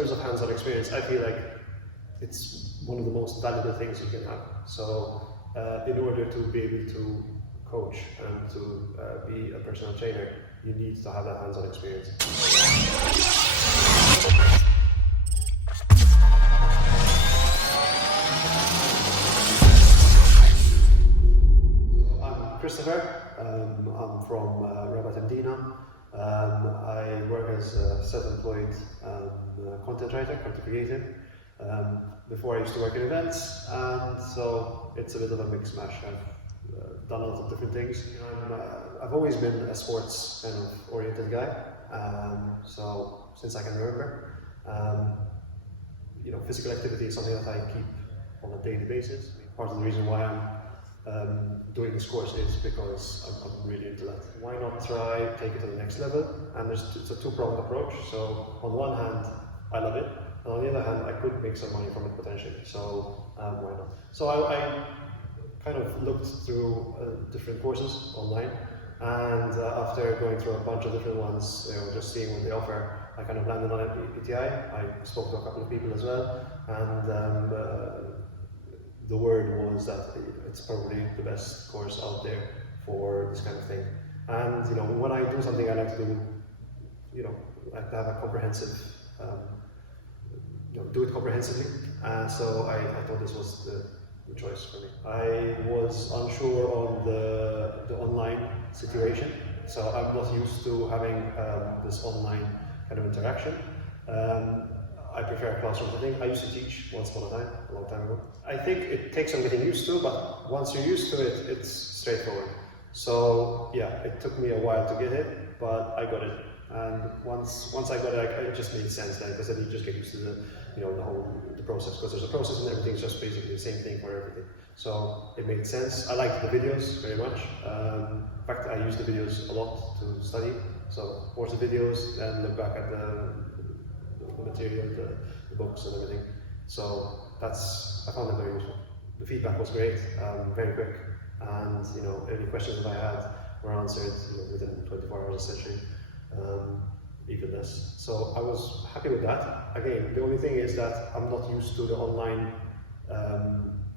terms of hands-on experience, I feel like it's one of the most valuable things you can have. So in order to be able to coach and to be a personal trainer, you need to have that hands-on experience. I'm Christopher. I'm from Mdina. I work as a self-employed content writer, content creator. Before I used to work in events, and so it's a bit of a mixed mash. I've done a lot of different things. I've always been a sports kind of oriented guy, so since I can remember, physical activity is something that I keep on a daily basis. Part of the reason why I'm doing this course is because I'm really into that. Why not try take it to the next level? And it's a two-pronged approach. So on one hand, I love it. And on the other hand, I could make some money from it potentially, so why not? So I kind of looked through different courses online, and after going through a bunch of different ones, just seeing what they offer, I kind of landed on EPTI. I spoke to a couple of people as well, and the word was that it's probably the best course out there for this kind of thing. And when I do something, I like to do, I like to have a comprehensive. Do it comprehensively, so I thought this was the choice for me. I was unsure on the online situation, so I'm not used to having this online kind of interaction. I prefer a classroom setting. I used to teach once upon a time, a long time ago. I think it takes some getting used to, but once you're used to it, it's straightforward. So yeah, it took me a while to get it, but I got it. And once I got it, it just made sense. Like I said, you just get used to the process, because there's a process and everything's just basically the same thing for everything. So it made sense. I liked the videos very much. In fact, I use the videos a lot to study. So watch the videos and look back at the material, the books and everything. So I found it very useful. The feedback was great, very quick, and any questions that I had were answered within 24 hours essentially. Even less. So I was happy with that. Again, the only thing is that I'm not used to the online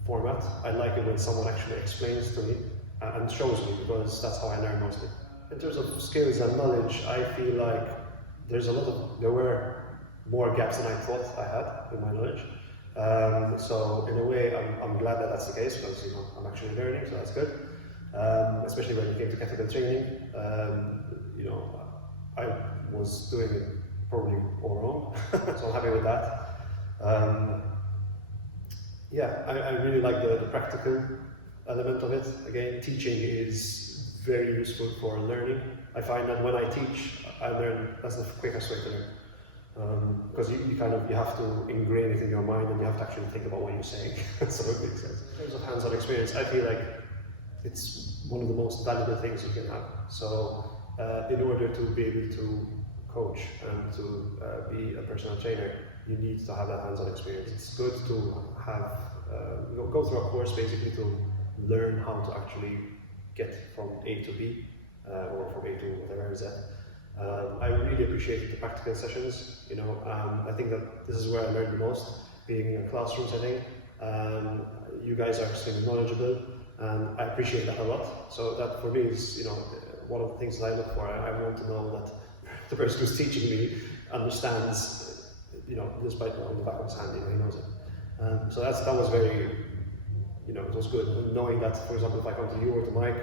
format. I like it when someone actually explains to me and shows me, because that's how I learn mostly. In terms of skills and knowledge, I feel like there were more gaps than I thought I had in my knowledge. So in a way, I'm glad that that's the case, because I'm actually learning, so that's good. Especially when it came to technical training, I was doing it probably all wrong, so I'm happy with that. I really like the practical element of it. Again, teaching is very useful for learning. I find that when I teach, I learn. That's the quickest way to learn, because you have to ingrain it in your mind, and you have to actually think about what you're saying. So it makes sense. In terms of hands-on experience, I feel like it's one of the most valuable things you can have. So in order to be able to coach and to be a personal trainer, you need to have that hands-on experience. It's good to have go through a course basically to learn how to actually get from A to B, or from A to whatever Z. I really appreciate the practical sessions. I think that this is where I learned the most, being in a classroom setting. You guys are extremely knowledgeable, and I appreciate that a lot. So that for me is, one of the things that I look for. I want to know that the person who's teaching me understands, despite on the back of his hand, he knows it. So that was very, it was good. And knowing that, for example, if I come to you or to Mike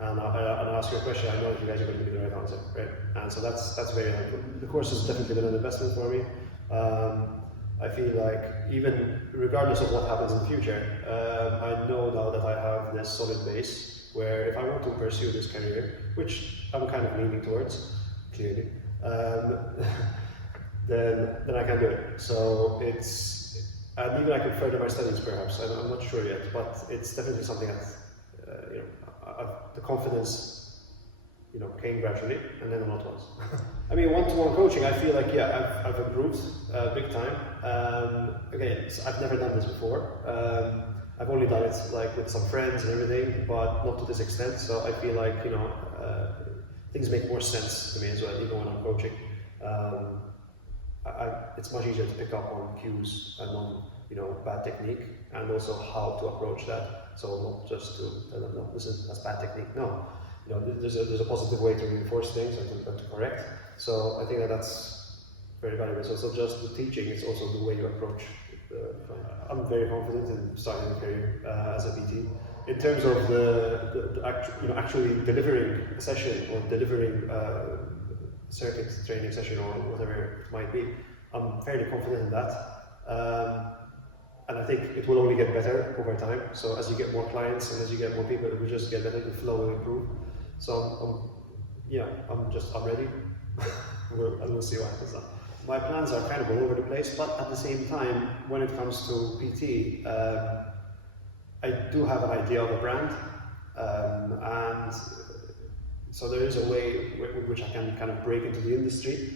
and I ask you a question, I know that you guys are going to give me the right answer, right? And so that's very helpful. The course has definitely been an investment for me. I feel like even regardless of what happens in the future, I know now that I have this solid base where if I want to pursue this career, which I'm kind of leaning towards, clearly, then I can do it. So and even I could further my studies perhaps, I'm not sure yet, but it's definitely something that, the confidence, came gradually, and then not once. I mean, one-to-one coaching, I feel like, I've improved big time. Again, I've never done this before. I've only done it like with some friends and everything, but not to this extent. So I feel like, things make more sense to me as well, even when I'm coaching. it's much easier to pick up on cues and on bad technique, and also how to approach that. So not just to tell them, no, that's bad technique. No, there's a positive way to reinforce things and to correct. So I think that's very valuable. So it's not just the teaching; it's also the way you approach. I'm very confident in starting a career as a PT. In terms of actually delivering a session or delivering a circuit training session or whatever it might be, I'm fairly confident in that. And I think it will only get better over time. So as you get more clients and as you get more people, it will just get better, the flow will improve. So I'm ready. we'll see what happens now. My plans are kind of all over the place, but at the same time, when it comes to PT, I do have an idea of a brand, and so there is a way with which I can kind of break into the industry.